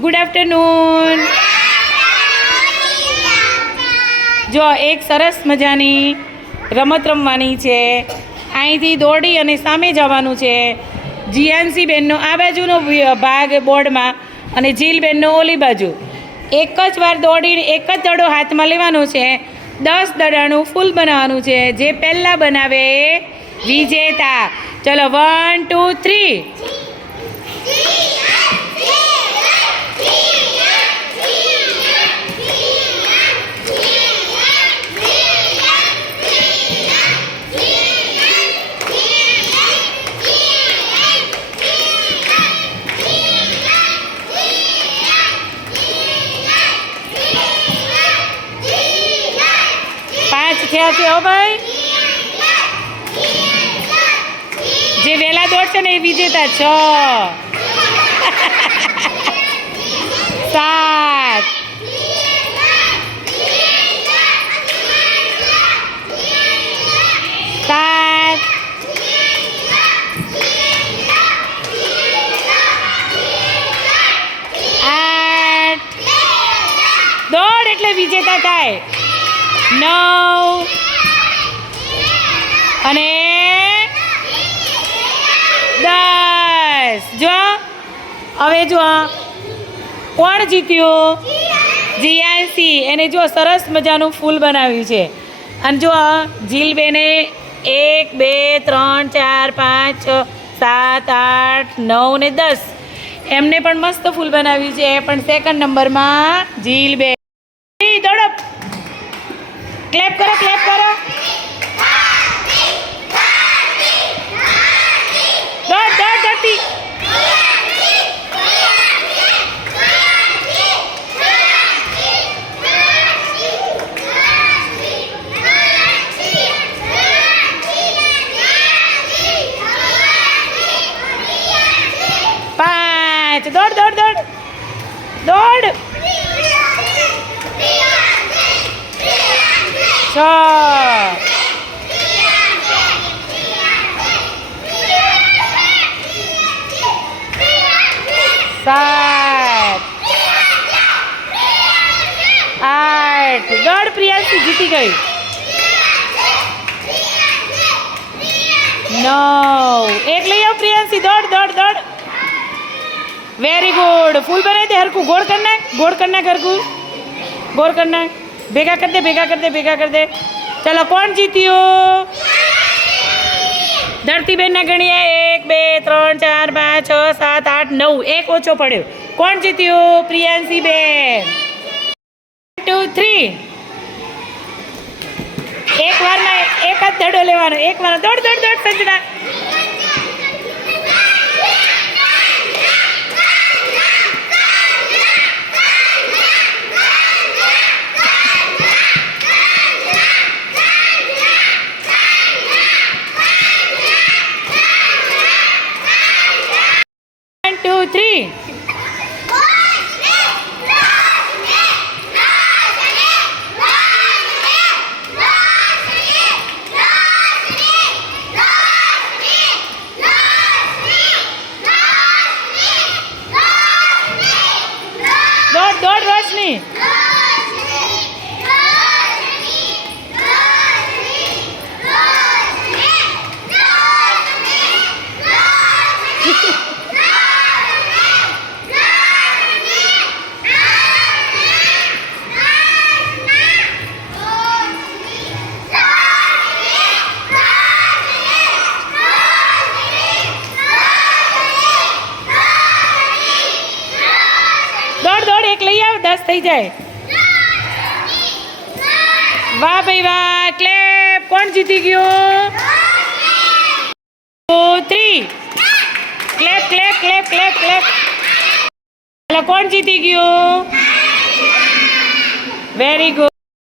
Good afternoon જો, એક સરસ મજાની રમત રમવાની છે. અહીંથી દોડી અને સામે જવાનું છે. જીયાનસી બેનનો આ બાજુનો ભાગ બોર્ડમાં અને જીલ બેનનો ઓલી બાજુ. એક જ વાર દોડીને એક જ દડો હાથમાં લેવાનો છે. દસ દડાનું ફૂલ બનાવવાનું છે. જે પહેલાં બનાવે વિજેતા. ચલો વન ટુ થ્રી છે હો ભાઈ? જે વહેલા દોડશે ને એ વિજેતા છ. સાત. સાત. આઠ. દોડ એટલે વિજેતા થાય. નવ. અને દસ. જો, હવે જો કોણ જીત્યું? જીઆઈસી. એને જો સરસ મજાનું ફૂલ બનાવ્યું છે. અને જો જીલબેને એક, બે, ત્રણ, ચાર, પાંચ, છ, સાત, આઠ, નવ ને દસ. એમને પણ મસ્ત ફૂલ બનાવ્યું છે. પણ સેકન્ડ નંબરમાં જીલબેન ઈ, દોડો ક્લેપ કરો ક્લેપ કરો દોડ દોડ દોડતી પાંચ દોડ દોડ દોડ. દોડ. છ. સાત. આઠ. દોડ પ્રિયાંશી જીતી ગઈ. નવ. એક લઈ આવ પ્રિયાંશી. દોડ દોડ દોડ. વેરી ગુડ ફૂલ બનાવી દે હરકું ગોળ કર નાખ. ગોળ કર નાખ ગોળ કર નાખ. ભેગા કર દે, ભેગા કર દે, ભેગા કર દે. ચલો, કોણ જીત્યું? ધરતીબેનના ગણીએ. એક, બે, ત્રણ, ચાર, પાંચ, છ, સાત, આઠ, નવ. એક ઓછો પડ્યો. કોણ જીત્યું? પ્રિયાંશી બેન ટુ થ્રી એક વારમાં એક જ ધડો લેવાનો. એક વાર દોડ દોડ દોડ, સંજના. ટુ થ્રી દોડ દોડ થઈ જાય. વાહ ભાઈ વાહ ક્લેપ કોણ જીતી ગયું? Three clap clap clap clap clap એટલે કોણ જીતી ગયું? Very good